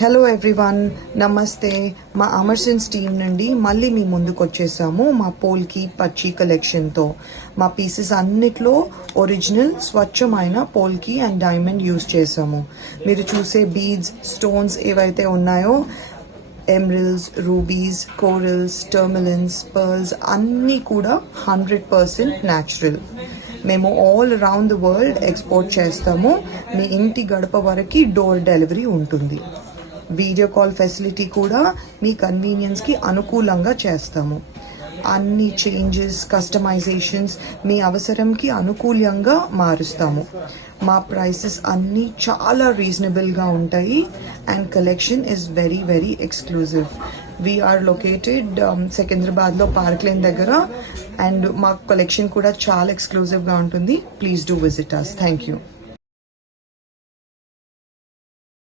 Hello everyone, నమస్తే. మా అమర్సన్స్ team నుండి మళ్ళీ మీ ముందుకు వచ్చేసాము మా పోల్కి పచ్చి కలెక్షన్తో. మా పీసెస్ అన్నిట్లో ఒరిజినల్ స్వచ్ఛమైన పోల్కి అండ్ డైమండ్ యూస్ చేసాము. మీరు చూసే బీడ్స్, స్టోన్స్ ఏవైతే ఉన్నాయో ఎమరల్డ్స్, రూబీస్, కోరల్స్, టర్మలిన్స్, పర్ల్స్ అన్నీ కూడా 100% న్యాచురల్. మేము all around the world export చేస్తాము. మీ ఇంటి గడప వరకు డోర్ డెలివరీ ఉంటుంది. వీడియో కాల్ ఫెసిలిటీ కూడా మీ కన్వీనియన్స్కి అనుకూలంగా చేస్తాము. అన్ని చేంజెస్, కస్టమైజేషన్స్ మీ అవసరంకి అనుకూలంగా మారుస్తాము. మా ప్రైసెస్ అన్నీ చాలా రీజనబుల్గా ఉంటాయి and collection is very very exclusive. We are located సికింద్రాబాద్లో పార్క్ లైన్ దగ్గర అండ్ మా కలెక్షన్ కూడా చాలా ఎక్స్క్లూజివ్గా ఉంటుంది. Please do visit us. Thank you.